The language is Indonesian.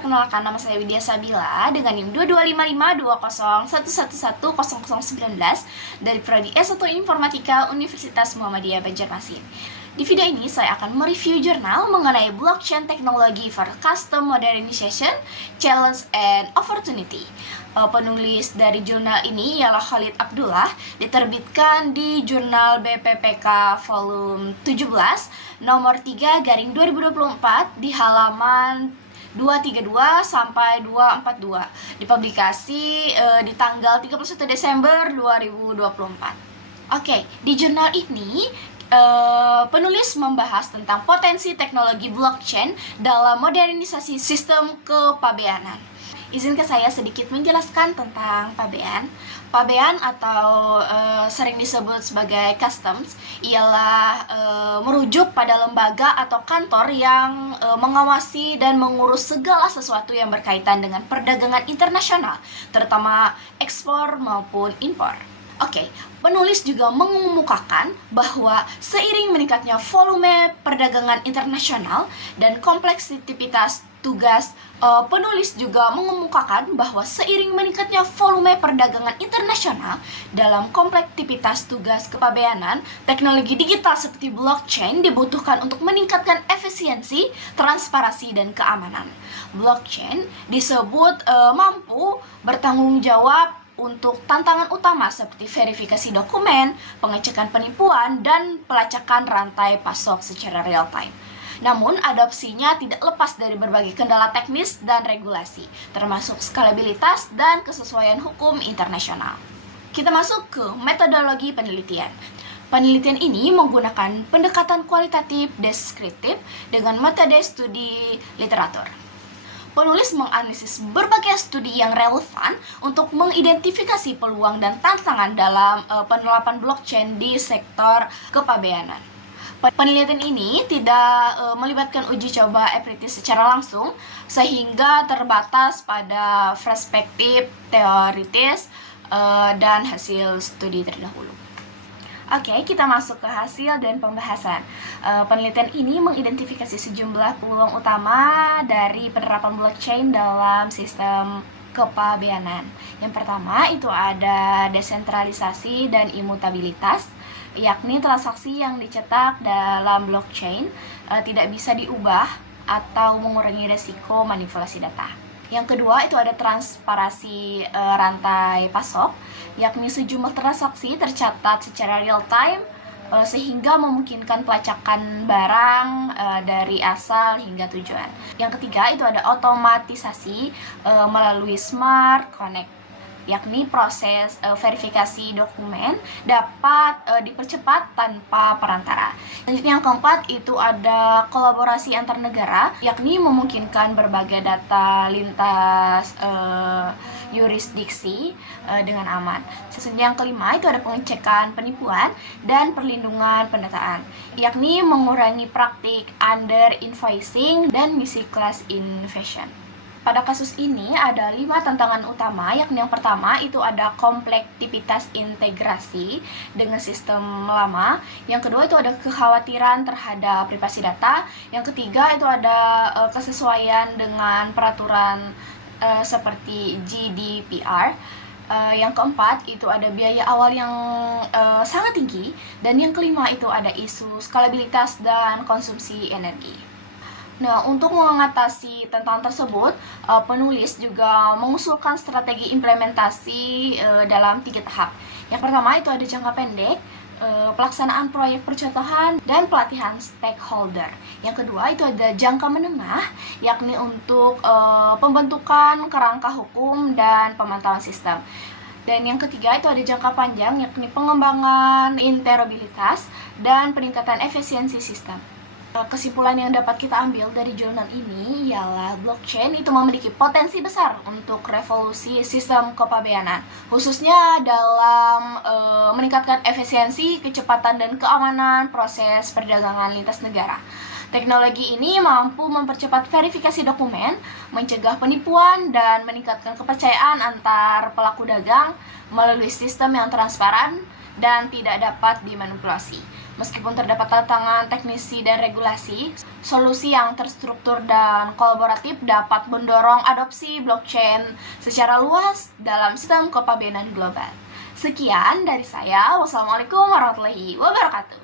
perkenalkan, nama saya Widya Sabila dengan NIM 22552011110019 dari Prodi S1 Informatika Universitas Muhammadiyah Banjarmasin. Di video ini saya akan mereview jurnal mengenai blockchain technology for custom modernization, challenge and opportunity. Penulis dari jurnal ini ialah Khalid Abdullah, diterbitkan di jurnal BPPK volume 17 nomor 3/2024 di halaman 232 sampai 242, dipublikasi di tanggal 31 Desember 2024. Oke, di jurnal ini penulis membahas tentang potensi teknologi blockchain dalam modernisasi sistem kepabeanan. Izinkan saya sedikit menjelaskan tentang pabean. Pabean atau sering disebut sebagai customs ialah merujuk pada lembaga atau kantor yang mengawasi dan mengurus segala sesuatu yang berkaitan dengan perdagangan internasional, terutama ekspor maupun impor. Oke, penulis juga mengemukakan bahwa seiring meningkatnya volume perdagangan internasional dan kompleksitas tugas, penulis juga mengemukakan bahwa seiring meningkatnya volume perdagangan internasional dalam kompleksitas tugas kepabeanan, teknologi digital seperti blockchain dibutuhkan untuk meningkatkan efisiensi, transparansi, dan keamanan. Blockchain disebut mampu bertanggung jawab untuk tantangan utama seperti verifikasi dokumen, pengecekan penipuan, dan pelacakan rantai pasok secara real time. Namun, adopsinya tidak lepas dari berbagai kendala teknis dan regulasi, termasuk skalabilitas dan kesesuaian hukum internasional. Kita masuk ke metodologi penelitian. Penelitian ini menggunakan pendekatan kualitatif deskriptif dengan metode studi literatur. Penulis menganalisis berbagai studi yang relevan untuk mengidentifikasi peluang dan tantangan dalam penerapan blockchain di sektor kepabeanan. Penelitian ini tidak melibatkan uji coba empiris secara langsung, sehingga terbatas pada perspektif teoritis dan hasil studi terdahulu. Oke, kita masuk ke hasil dan pembahasan. Penelitian ini mengidentifikasi sejumlah peluang utama dari penerapan blockchain dalam sistem kepabeanan. Yang pertama itu ada desentralisasi dan imutabilitas, yakni transaksi yang dicetak dalam blockchain tidak bisa diubah atau mengurangi resiko manipulasi data. Yang kedua itu ada transparansi rantai pasok, yakni sejumlah transaksi tercatat secara real time sehingga memungkinkan pelacakan barang dari asal hingga tujuan. Yang ketiga itu ada otomatisasi melalui smart contract, yakni proses verifikasi dokumen dapat dipercepat tanpa perantara. Selanjutnya yang keempat itu ada kolaborasi antar negara, yakni memungkinkan berbagai data lintas yurisdiksi dengan aman. Selanjutnya yang kelima itu ada pengecekan penipuan dan perlindungan pendataan, yakni mengurangi praktik under invoicing dan misclass invasion. Pada kasus ini ada 5 tantangan utama, yakni yang pertama itu ada kompleksitas integrasi dengan sistem lama. Yang kedua itu ada kekhawatiran terhadap privasi data. Yang ketiga itu ada kesesuaian dengan peraturan seperti GDPR. Yang keempat itu ada biaya awal yang sangat tinggi. Dan yang kelima itu ada isu skalabilitas dan konsumsi energi. Nah, untuk mengatasi tantangan tersebut, penulis juga mengusulkan strategi implementasi dalam 3 tahap. Yang pertama itu ada jangka pendek, pelaksanaan proyek percontohan, dan pelatihan stakeholder. Yang kedua itu ada jangka menengah, yakni untuk pembentukan kerangka hukum dan pemantauan sistem. Dan yang ketiga itu ada jangka panjang, yakni pengembangan interoperabilitas dan peningkatan efisiensi sistem. Kesimpulan yang dapat kita ambil dari jurnal ini ialah blockchain itu memiliki potensi besar untuk revolusi sistem kepabeanan, khususnya dalam meningkatkan efisiensi, kecepatan, dan keamanan proses perdagangan lintas negara. Teknologi ini mampu mempercepat verifikasi dokumen, mencegah penipuan, dan meningkatkan kepercayaan antar pelaku dagang melalui sistem yang transparan dan tidak dapat dimanipulasi. Meskipun terdapat tantangan teknisi dan regulasi, solusi yang terstruktur dan kolaboratif dapat mendorong adopsi blockchain secara luas dalam sistem kepabeanan global. Sekian dari saya. Wassalamualaikum warahmatullahi wabarakatuh.